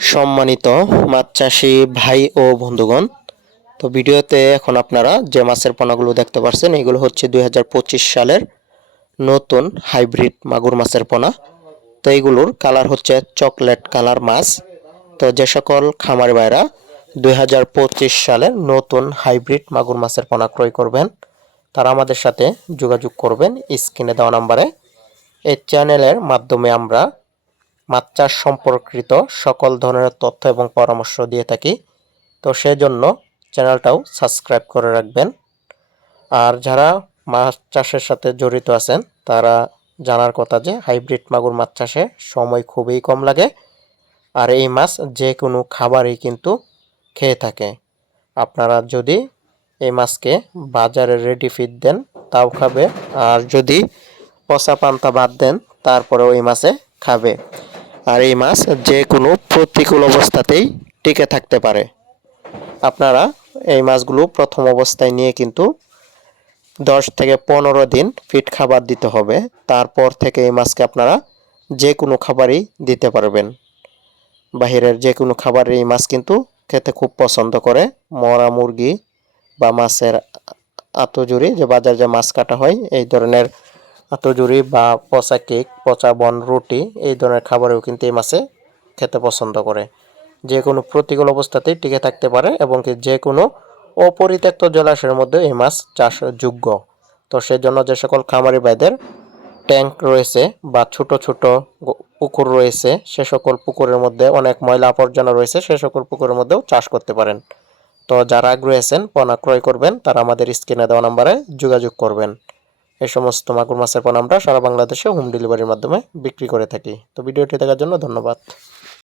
সম্মানিত মাছ চাষি ভাই ও বন্ধুগণ, তো ভিডিওতে এখন আপনারা যে মাছের পোনাগুলো দেখতে পাচ্ছেন এগুলো হচ্ছে 2025 সালের নতুন হাইব্রিড মাগুর মাছের পোনা। তো এইগুলোর কালার হচ্ছে চকলেট কালার মাছ। তো যে সকল খামারি ভাইরা 2025 সালের নতুন হাইব্রিড মাগুর মাছের পোনা ক্রয় করবেন তারা আমাদের সাথে যোগাযোগ করবেন স্ক্রিনে দেওয়া নম্বরে। এই চ্যানেলের মাধ্যমে আমরা মাছ চাষ সম্পর্কিত সকল ধরনের তথ্য এবং পরামর্শ দিয়ে থাকি। তো সেজন্য চ্যানেলটাও সাবস্ক্রাইব করে রাখবেন। আর যারা মাছ চাষের সাথে জড়িত আছেন তারা জানার কথা যে হাইব্রিড মাগুর মাছ চাষে সময় খুবই কম লাগে, আর এই মাছ যে কোনো খাবারই কিন্তু খেয়ে থাকে। আপনারা যদি এই মাছকে বাজারে রেডি ফিড দেন তাও খাবে, আর যদি পচা পান্তা ভাত দেন তারপরেও এই মাছে খাবে। আর এই মাছ যে কোনো প্রতিকূল অবস্থাতেই টিকে থাকতে পারে। আপনারা এই মাছগুলো প্রথম অবস্থায় নিয়ে কিন্তু 10 থেকে 15 দিন ফিড খাবার দিতে হবে। তারপর থেকে এই মাছকে আপনারা যে কোনো খাবারই দিতে পারবেন। বাহিরের যে কোনো খাবারের এই মাছ কিন্তু খেতে খুব পছন্দ করে। মরা মুরগি বা মাছের আতজুরি, যে বাজার যে মাছ কাটা হয় এই ধরনের আতজুরি বা পচা কেক, পচা বন রুটি, এই ধরনের খাবারেও কিন্তু এই মাছে খেতে পছন্দ করে। যে কোনো প্রতিকূল অবস্থাতেই টিকে থাকতে পারে এবং কি যে কোনো অপরিত্যক্ত জলাশয়ের মধ্যে এই মাছ চাষযোগ্য। তো সেজন্য যে সকল খামারি ভাইদের ট্যাঙ্ক রয়েছে বা ছোট ছোট পুকুর রয়েছে, সে সকল পুকুরের মধ্যে অনেক ময়লা আবর্জনা রয়েছে, সে সকল পুকুরের মধ্যেও চাষ করতে পারেন। তো যারা আগ্রহী আছেন পোনা ক্রয় করবেন তারা আমাদের স্ক্রিনে দেওয়া নম্বরে যোগাযোগ করবেন। এই সমস্ত মাগুর মাছের পোনা আমরা সারা বাংলাদেশে হোম ডেলিভারির মাধ্যমে বিক্রি করে থাকি। তো ভিডিওটি দেখার জন্য ধন্যবাদ।